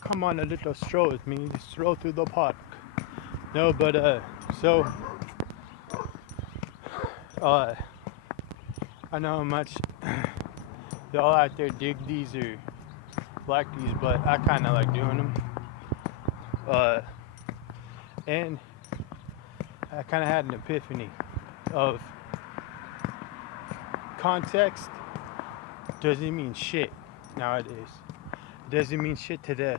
come on a little stroll with me. Stroll through the park. No, but so uh, I know how much y'all out there dig these or like these, but I kind of like doing them. Uh, and I kind of had an epiphany of context doesn't mean shit nowadays. It doesn't mean shit to the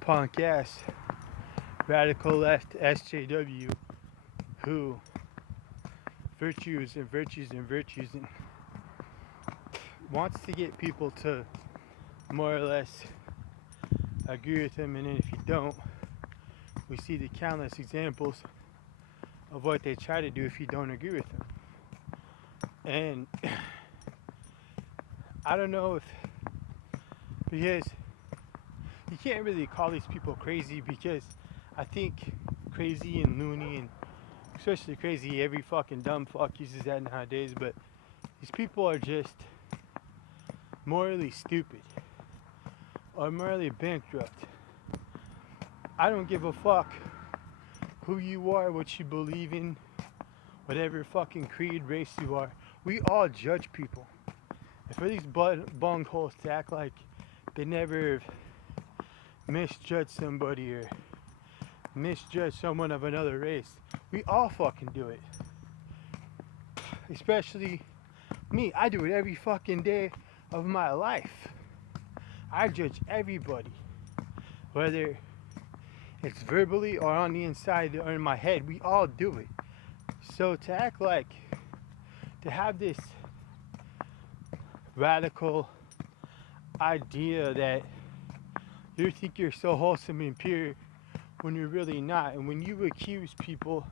punk ass radical left SJW who virtues and wants to get people to more or less agree with him, and then if you don't, we see the countless examples of what they try to do if you don't agree with them. And I don't know if, because you can't really call these people crazy, because I think crazy and loony, and especially crazy, every fucking dumb fuck uses that nowadays, but these people are just morally stupid or morally bankrupt. I don't give a fuck who you are, what you believe in, whatever fucking creed, race you are. We all judge people. And for these bungholes to act like they never misjudge somebody or misjudge someone of another race, we all fucking do it. Especially me. I do it every fucking day of my life. I judge everybody, whether it's verbally or on the inside or in my head. We all do it. So to act like, to have this radical idea that you think you're so wholesome and pure when you're really not, and when you accuse people,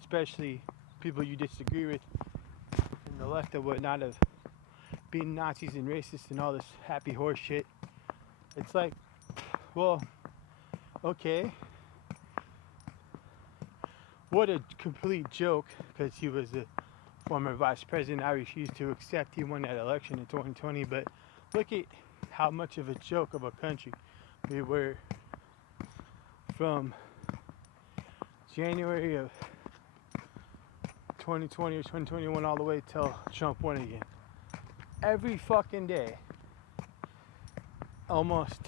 especially people you disagree with and the left and whatnot, of being Nazis and racists and all this happy horse shit, it's like, well, okay, what a complete joke, because he was a former vice president. I refuse to accept he won that election in 2020, but look at how much of a joke of a country we were from January of 2020 or 2021 all the way till Trump won again. Every fucking day, almost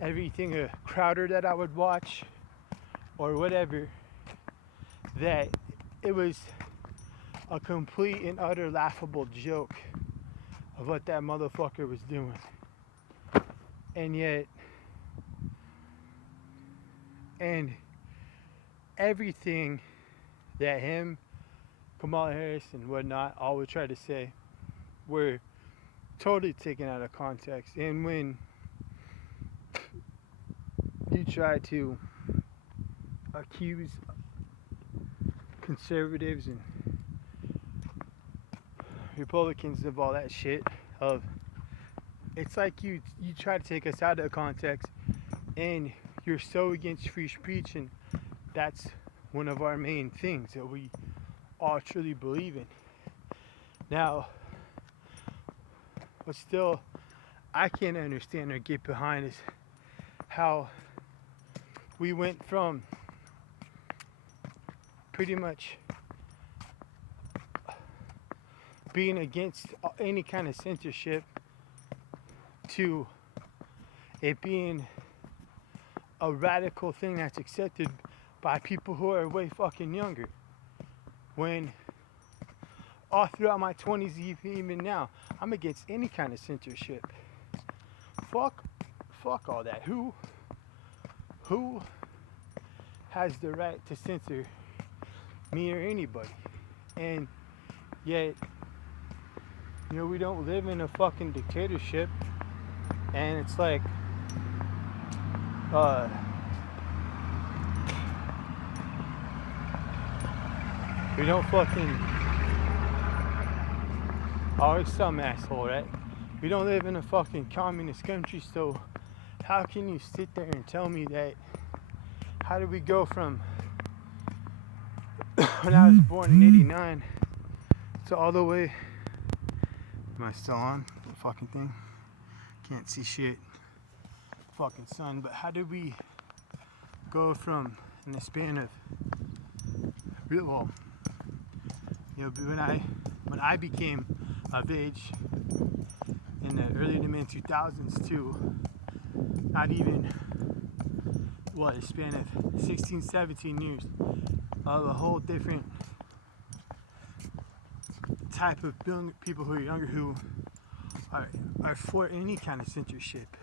everything a Crowder that I would watch or whatever, that it was a complete and utter laughable joke of what that motherfucker was doing. And yet, and everything that him, Kamala Harris, and whatnot all would try to say were totally taken out of context. And when you try to accuse conservatives and Republicans of all that shit, of, it's like you try to take us out of context, and you're so against free speech, and that's one of our main things that we all truly believe in. Now, what still I can't understand or get behind is how we went from pretty much being against any kind of censorship to it being a radical thing that's accepted by people who are way fucking younger. When all throughout my 20s, even now, I'm against any kind of censorship. Fuck all that. Who has the right to censor me or anybody? And yet, we don't live in a fucking dictatorship, and it's like, we don't fucking, always some asshole, right? We don't live in a fucking communist country, so how can you sit there and tell me that, how did we go from when I was born in 89 to all the way, am I still on the fucking thing? Can't see shit. Fucking sun. But how did we go from, in the span of, well, you know, when I became of age in the early to mid 2000s to not even what, a span of 16, 17 years of a whole different type of people who are younger, who are for any kind of censorship,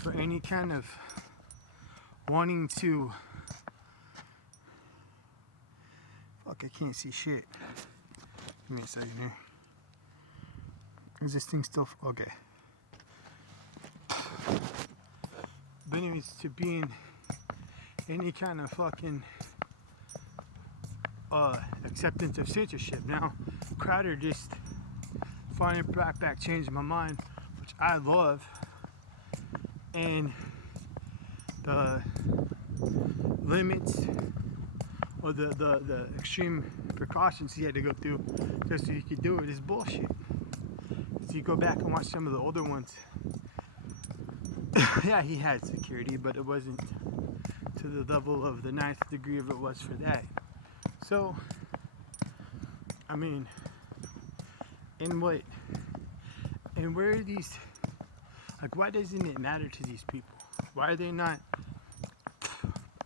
for any kind of wanting to, fuck, I can't see shit. Give me a second here. Is this thing still, okay. But anyways, to being any kind of fucking acceptance of censorship. Now, Crowder just finally brought back Changing My Mind, which I love, and the limits or the extreme precautions he had to go through just so he could do it is bullshit. So you go back and watch some of the older ones. Yeah, he had security, but it wasn't to the level of the 9th degree of it was for that. So, I mean, and where are these, like, why doesn't it matter to these people? Why are they not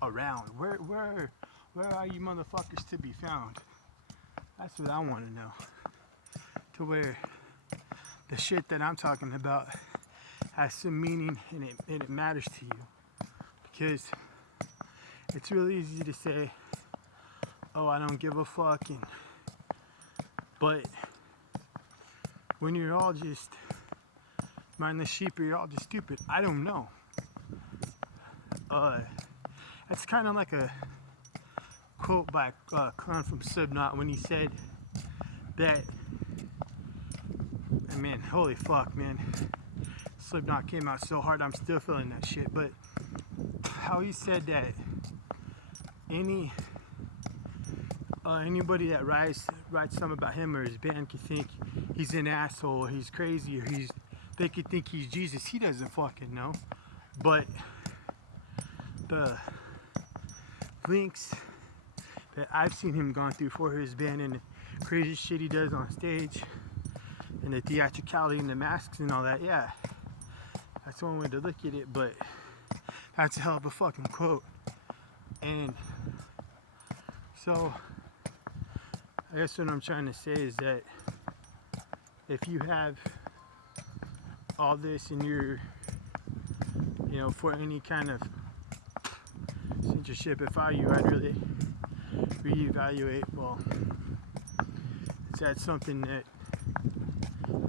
around? Where are you motherfuckers to be found? That's what I want to know. To where the shit that I'm talking about has some meaning and it matters to you. Because it's really easy to say, oh, I don't give a fuck, but when you're all just mindless sheep or you're all just stupid, I don't know. That's kind of like a quote by Khan from Slipknot when he said that, and man, holy fuck, man, Slipknot came out so hard, I'm still feeling that shit, but how he said that anybody that writes something about him or his band could think he's an asshole, or he's crazy, or they could think he's Jesus. He doesn't fucking know. But the links that I've seen him gone through for his band and the crazy shit he does on stage and the theatricality and the masks and all that, yeah, that's one way to look at it, but that's a hell of a fucking quote. And so I guess what I'm trying to say is that if you have all this and you're, you know, for any kind of censorship, if I were you, I'd really reevaluate, well, is that something that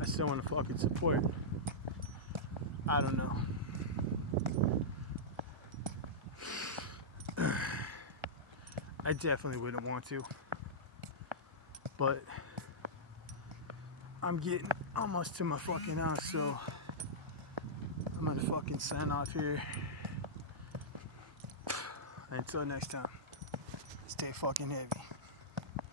I still want to fucking support? I don't know. I definitely wouldn't want to. But I'm getting almost to my fucking house, so I'm gonna fucking sign off here. Until next time, stay fucking heavy.